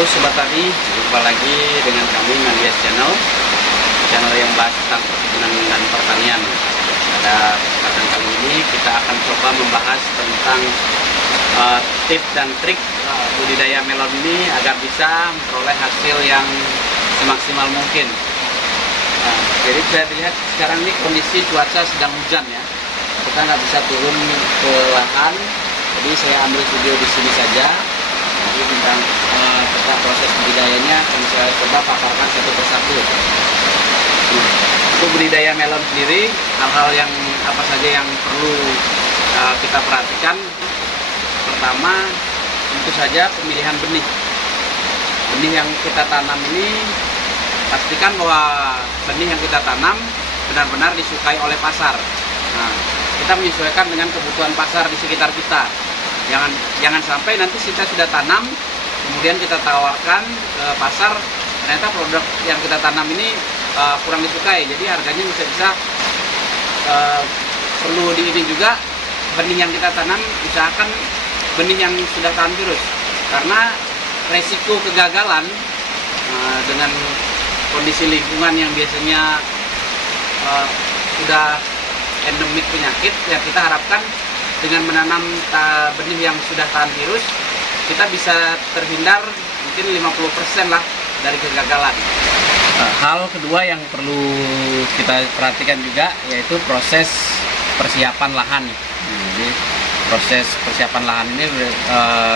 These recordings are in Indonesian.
Halo Sobat Tani, jumpa lagi dengan kami Mandias Channel yang bahas tentang perkebunan dan pertanian. Pada kesempatan kali ini kita akan coba membahas tentang tips dan trik budidaya melon ini agar bisa memperoleh hasil yang semaksimal mungkin. Jadi bisa dilihat sekarang ini kondisi cuaca sedang hujan ya, kita nggak bisa turun ke lahan, jadi saya ambil video di sini saja. Jadi tentang proses budidayanya akan saya coba paparkan satu persatu. Untuk budidaya melon sendiri, hal-hal yang apa saja yang perlu kita perhatikan. Pertama, tentu saja pemilihan benih. Benih yang kita tanam ini, pastikan bahwa benih yang kita tanam benar-benar disukai oleh pasar. Nah, kita menyesuaikan dengan kebutuhan pasar di sekitar kita. Jangan sampai nanti kita sudah tanam, kemudian kita tawarkan ke pasar, ternyata produk yang kita tanam ini kurang disukai, jadi harganya bisa perlu ini juga. Benih yang kita tanam usahakan benih yang sudah tahan virus, karena resiko kegagalan dengan kondisi lingkungan yang biasanya sudah endemik penyakit, ya kita harapkan dengan menanam benih yang sudah tahan virus, kita bisa terhindar mungkin 50% lah dari kegagalan. Hal kedua yang perlu kita perhatikan juga yaitu proses persiapan lahan. Jadi proses persiapan lahan ini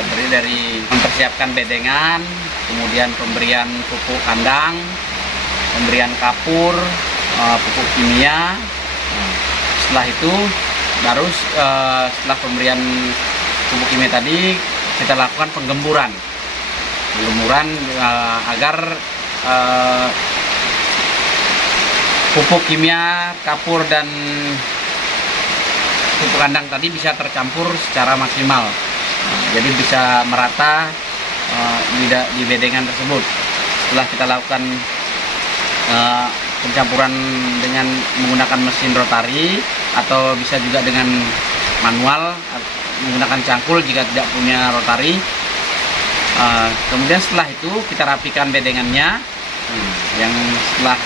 terdiri dari mempersiapkan bedengan, kemudian pemberian pupuk kandang, pemberian kapur, pupuk kimia. Setelah itu baru setelah pemberian pupuk kimia tadi kita lakukan penggemburan agar pupuk kimia, kapur dan pupuk kandang tadi bisa tercampur secara maksimal, jadi bisa merata di bedengan tersebut. Setelah kita lakukan pencampuran dengan menggunakan mesin rotari atau bisa juga dengan manual menggunakan cangkul jika tidak punya rotari. Kemudian setelah itu kita rapikan bedengannya. Yang setelah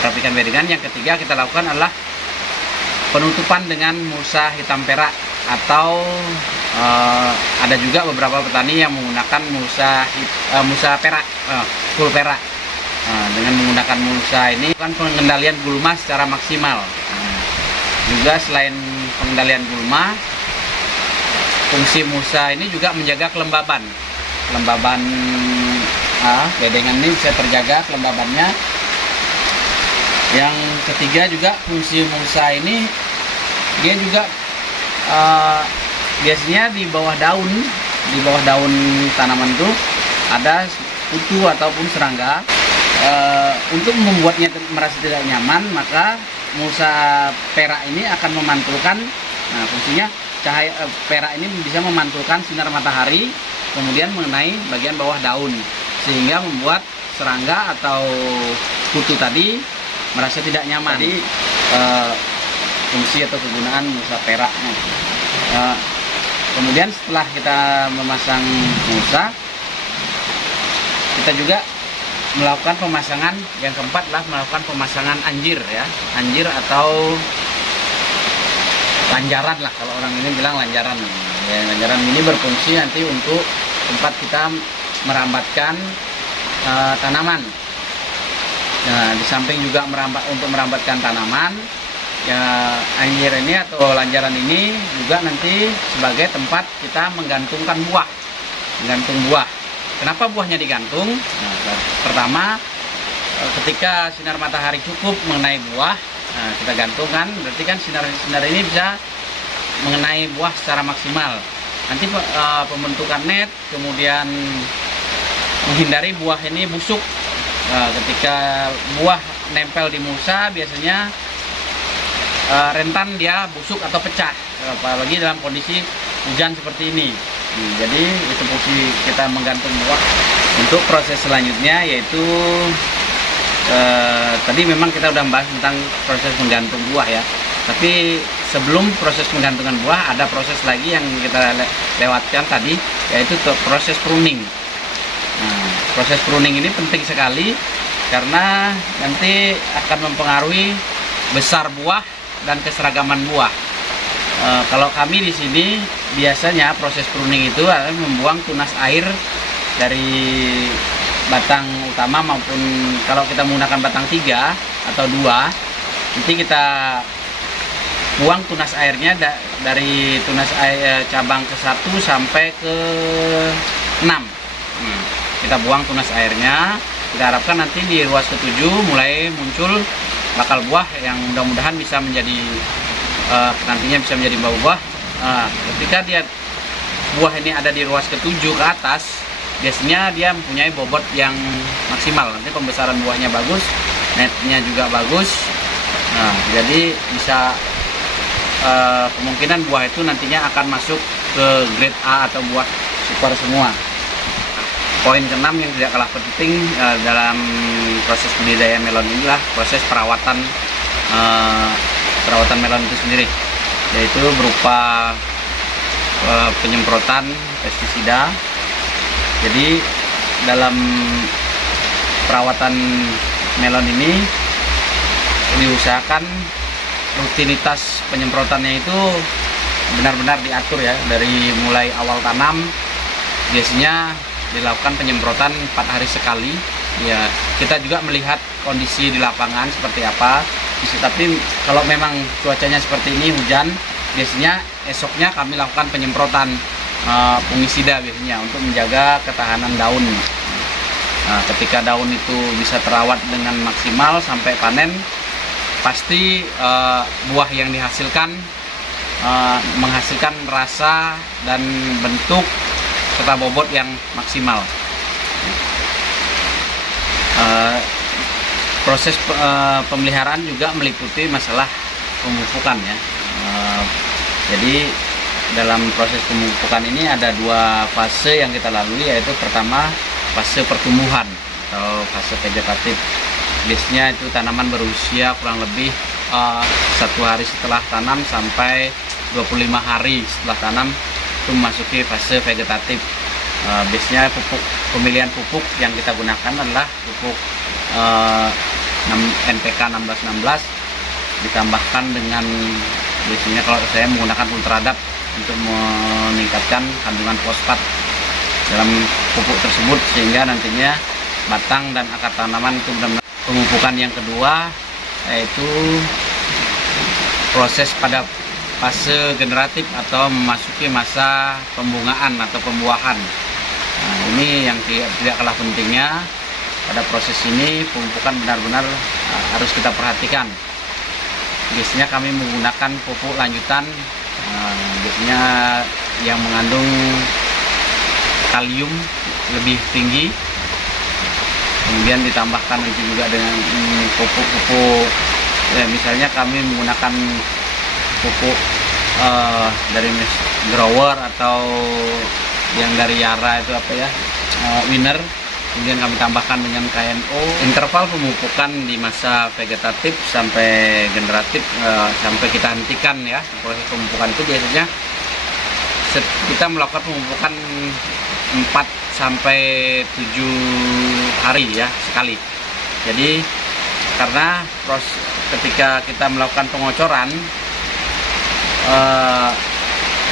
rapikan bedengan, yang ketiga kita lakukan adalah penutupan dengan mulsa hitam perak, atau ada juga beberapa petani yang menggunakan mulsa perak, full perak. Dengan menggunakan mulsa ini kan pengendalian gulma secara maksimal. Juga selain pengendalian gulma, fungsi mulsa ini juga menjaga kelembaban bedengan ini bisa terjaga kelembabannya. Yang ketiga juga fungsi mulsa ini, dia juga biasanya di bawah daun tanaman itu ada kutu ataupun serangga. Untuk membuatnya merasa tidak nyaman, maka mulsa perak ini akan memantulkan. Nah, fungsinya cahaya perak ini bisa memantulkan sinar matahari kemudian mengenai bagian bawah daun, sehingga membuat serangga atau kutu tadi merasa tidak nyaman. Jadi fungsi atau kegunaan mulsa perak. Kemudian setelah kita memasang mulsa, kita juga melakukan pemasangan yang keempat lah, melakukan pemasangan anjir ya, anjir atau lanjaran lah, kalau orang ini bilang lanjaran ya. Lanjaran ini berfungsi nanti untuk tempat kita merambatkan tanaman. Nah, di samping juga untuk merambatkan tanaman ya, anjir ini atau lanjaran ini juga nanti sebagai tempat kita menggantungkan buah. Kenapa buahnya digantung? Nah, pertama, ketika sinar matahari cukup mengenai buah, nah, kita gantungkan, berarti kan sinar ini bisa mengenai buah secara maksimal. Nanti pembentukan net, kemudian menghindari buah ini busuk. Ketika buah nempel di mulsa, biasanya rentan dia busuk atau pecah, apalagi dalam kondisi hujan seperti ini. Jadi itu fungsi kita menggantung buah. Untuk proses selanjutnya yaitu tadi memang kita udah membahas tentang proses menggantung buah ya. Tapi sebelum proses menggantungan buah, ada proses lagi yang kita lewatkan tadi, yaitu proses pruning. Nah, Proses pruning ini penting sekali karena nanti akan mempengaruhi besar buah dan keseragaman buah. Kalau kami di sini biasanya proses pruning itu adalah membuang tunas air dari batang utama, maupun kalau kita menggunakan batang 3 atau 2, nanti kita buang tunas airnya dari tunas air cabang ke-1 sampai ke-6. Kita buang tunas airnya. Kita harapkan nanti di ruas ke-7 mulai muncul bakal buah yang mudah-mudahan bisa menjadi nantinya bisa menjadi buah. Ketika dia buah ini ada di ruas ke-7 ke atas, biasanya dia mempunyai bobot yang maksimal. Nanti pembesaran buahnya bagus, netnya juga bagus. Jadi bisa kemungkinan buah itu nantinya akan masuk ke grade A atau buah super semua. Poin ke-6 yang tidak kalah penting dalam proses budidaya melon inilah proses perawatan melon itu sendiri, yaitu berupa penyemprotan pestisida. Jadi dalam perawatan melon ini diusahakan rutinitas penyemprotannya itu benar-benar diatur ya, dari mulai awal tanam biasanya dilakukan penyemprotan 4 hari sekali ya. Kita juga melihat kondisi di lapangan seperti apa. Tapi kalau memang cuacanya seperti ini, hujan, biasanya esoknya kami lakukan penyemprotan fungisida biasanya untuk menjaga ketahanan daun. Ketika daun itu bisa terawat dengan maksimal sampai panen, pasti buah yang dihasilkan menghasilkan rasa dan bentuk serta bobot yang maksimal. Proses pemeliharaan juga meliputi masalah pemupukan ya. Jadi dalam proses pemupukan ini ada 2 fase yang kita lalui, yaitu pertama fase pertumbuhan atau fase vegetatif. Biasanya itu tanaman berusia kurang lebih 1 hari setelah tanam sampai 25 hari setelah tanam itu memasuki fase vegetatif. Biasanya pemilihan pupuk yang kita gunakan adalah pupuk NPK 1616 ditambahkan dengan, biasanya kalau saya menggunakan Ultradap untuk meningkatkan kandungan fosfat dalam pupuk tersebut, sehingga nantinya batang dan akar tanaman itu benar-benar. Pemupukan yang kedua yaitu proses pada fase generatif atau memasuki masa pembungaan atau pembuahan. Ini yang tidak kalah pentingnya. Pada proses ini pemupukan benar-benar harus kita perhatikan. Biasanya kami menggunakan pupuk lanjutan, biasanya yang mengandung kalium lebih tinggi, kemudian ditambahkan nanti juga dengan pupuk-pupuk misalnya kami menggunakan pupuk dari grower atau yang dari Yara itu apa ya, winner, kemudian kami tambahkan dengan KNO. Interval pemupukan di masa vegetatif sampai generatif sampai kita hentikan ya. Proses pemupukan itu biasanya kita melakukan pemupukan 4 sampai 7 hari ya sekali. Jadi karena ketika kita melakukan pengocoran,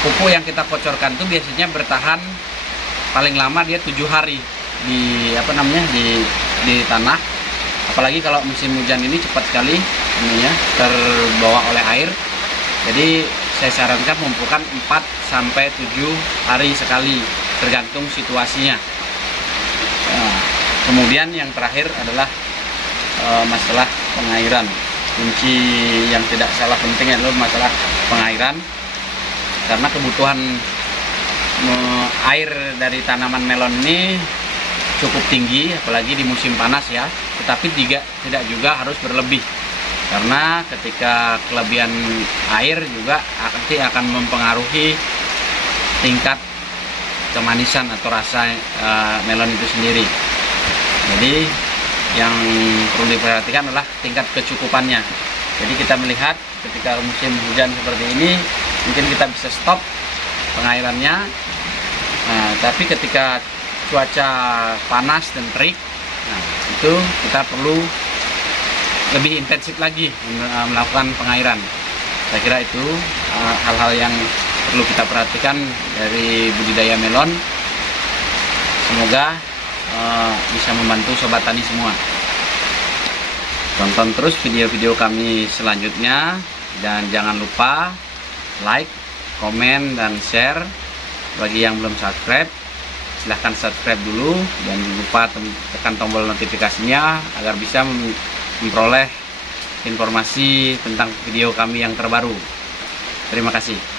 pupuk yang kita kocorkan itu biasanya bertahan paling lama dia 7 hari di di tanah. Apalagi kalau musim hujan ini cepat sekali ininya terbawa oleh air. Jadi saya sarankan pemupukan 4 sampai 7 hari sekali tergantung situasinya. Kemudian yang terakhir adalah masalah pengairan. Kunci yang tidak salah penting adalah masalah pengairan, karena kebutuhan air dari tanaman melon ini cukup tinggi, apalagi di musim panas ya. Tetapi tidak juga harus berlebih, karena ketika kelebihan air juga nanti akan mempengaruhi tingkat kemanisan atau rasa melon itu sendiri. Jadi yang perlu diperhatikan adalah tingkat kecukupannya. Jadi kita melihat ketika musim hujan seperti ini, mungkin kita bisa stop pengairannya. Tapi ketika cuaca panas dan terik, nah itu kita perlu lebih intensif lagi melakukan pengairan. Saya kira itu hal-hal yang perlu kita perhatikan dari budidaya melon. Semoga bisa membantu sobat tani semua. Tonton terus video-video kami selanjutnya dan jangan lupa like, komen, dan share. Bagi yang belum subscribe, silahkan subscribe dulu dan jangan lupa tekan tombol notifikasinya agar bisa memperoleh informasi tentang video kami yang terbaru. Terima kasih.